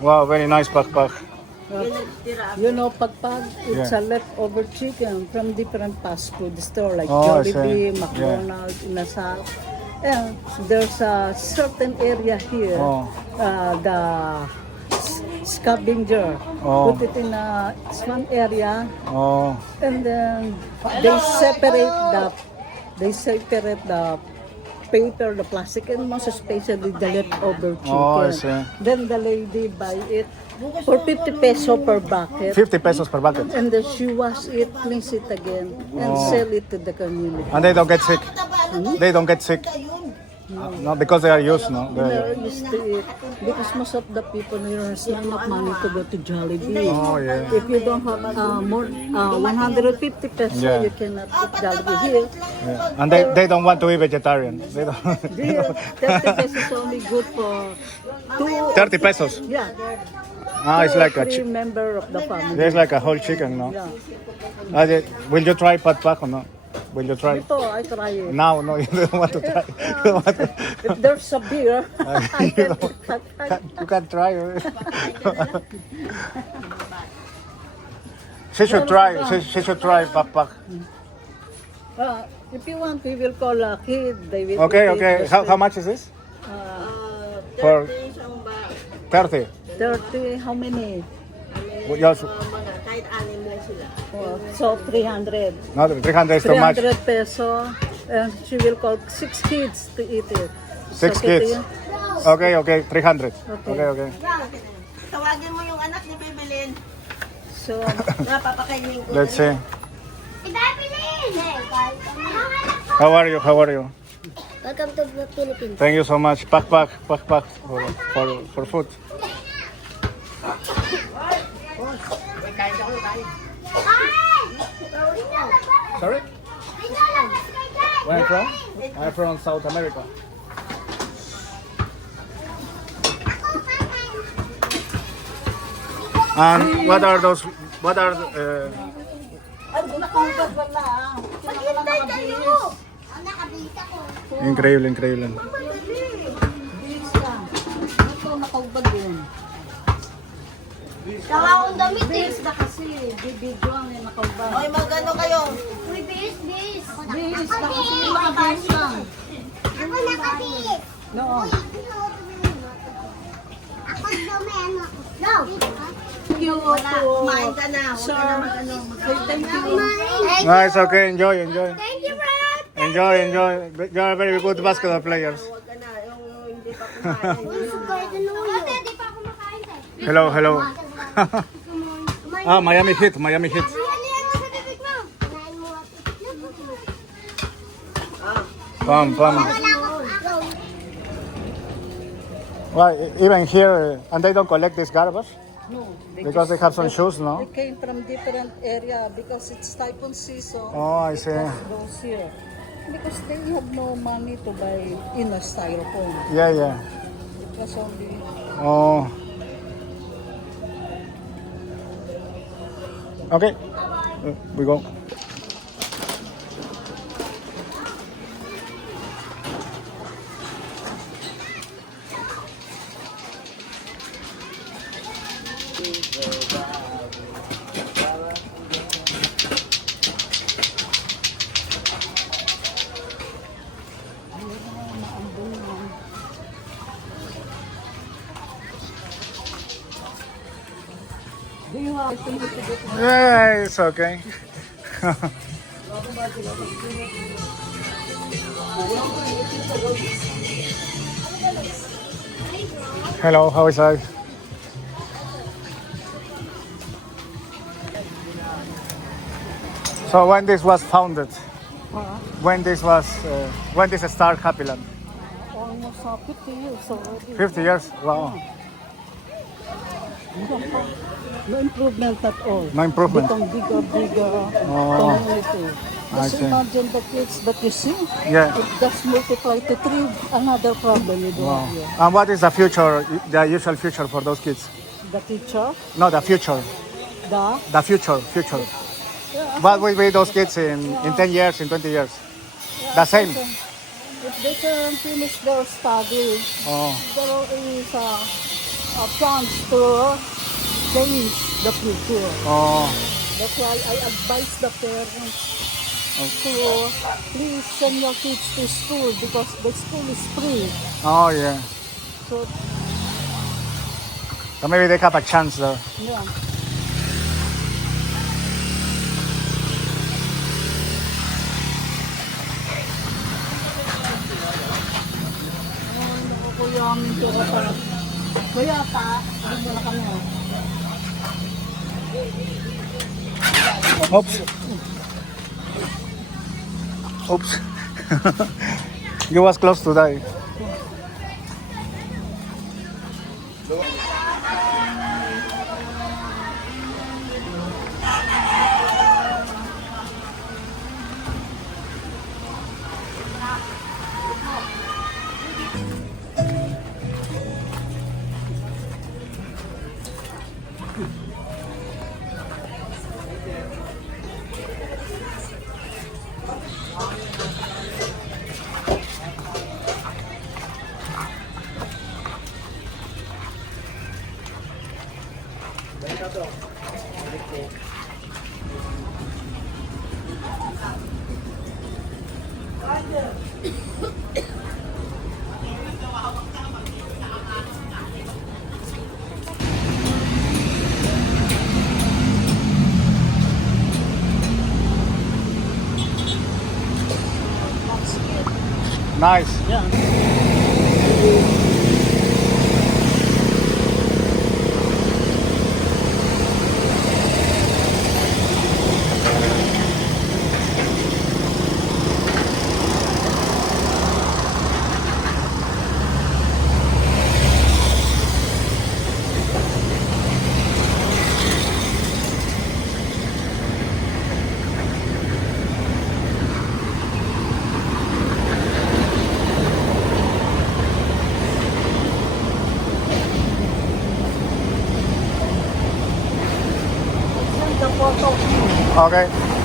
Wow, very nice backpack. You know, pagpag, it's Yeah. a leftover chicken from different fast food store like Oh, I see. Jollibee, Yeah. McDonald's, Inasal. And there's a certain area here, Oh. the scavenger. Oh. Put it in one area, Oh, and then they separate the paper, the plastic, and most especially the leftover chicken. Oh, I see. Then the lady buy it for 50 peso per bucket. 50 pesos per bucket. And then she wash it, cleans it again, and sell it to the community. And they don't get sick. They don't get sick. No, because they are used, no? They're used to it. Because most of the people here has not enough money to go to Jollibee. Oh, yeah. If you don't have more 150 pesos, Yeah. you cannot eat Jollibee here. Yeah. And they don't want to be vegetarian. They don't. Here, 30 pesos only good for 30 pesos. Yeah. Ah, it's like a three member of the family. it's like a whole chicken, no? Yeah. Will you try patpak or no? Will you try? Ito, I try it. Now, no, you don't want to try. You don't want to. If there's a beer, I can You can try. She should try. She should try patpak. If you want, we will call a kid. They will Okay, eat okay. it. How much is this? For 30. 30, how many? Yes. Kahit anim lang sila. Oh, so 300. No, 300 is too much. 300 peso. And she will call 6 kids to eat it. 6 Okay to kids. you? Okay, okay. 300. Okay, okay. Tawagin mo yung anak ni Bebelin. So, Napapakainin ko. Let's see. Ibabilin! How are you? How are you? Welcome to the Philippines. Thank you so much. Pakpak for food. Sorry? Where are you from? I'm from South America. And what are those? What are Maghintay kayo! Ang nakabita ko. increíble, increíble. bis ka. Ito, nakaubag yun. Saka akong damit eh. Bis na kasi, bibidyo ang nakaubag. Oy, magano kayo? Uy, bis, bis. Bis na kasi, nakabis lang. Ako nakabis. No. Ako dumi, ano? No. Thank you Kumain ka na. Huwag Sir, ka na mag-ano. say thank you. No, it's okay. Enjoy, enjoy. Thank you, Brad. Enjoy, enjoy. You are very good basketball players. Huwag ka na. Yung hindi pa kumain. Ate, di pa ako makain tayo. Hello, hello. Ah, Miami Heat, Miami Heat. Ano yan mo sa bibig mo? Kumain mo ako. Pam, pam. Wala ko. Well, even here, and they don't collect this garbage No. because they have some shoes, no? They came from different area because it's typhoon season. Oh, I see. Goes here. Because they have no money to buy in a styrofoam. Yeah, yeah. It was only Oh. Okay, we go. do you have to get Yeah, it's okay. Hello, how is life? So when this was founded, when this started Happy Land? almost 50 years already? 50 years? Wow. No improvement at all. No improvement. Become bigger, bigger community. I Just see. imagine the kids that you see. Yeah. It just multiply to 3, another problem you don't Wow. have here. And what is the future, the usual future for those kids? The teacher, No, the future. The future. What will be those kids in 10 years, in 20 years? The same. if they can finish their study, Oh, there is a chance to change the future. Oh, That's why I advise the parents to please send your kids to school because the school is free. oh yeah. So, So maybe they have a chance there. yeah. Ay, naku, kuya, amin ka pa. Kuya pa, ano na kami? Oops. Oops. You was close to die. Nice. Yeah. Send the photo. Okay.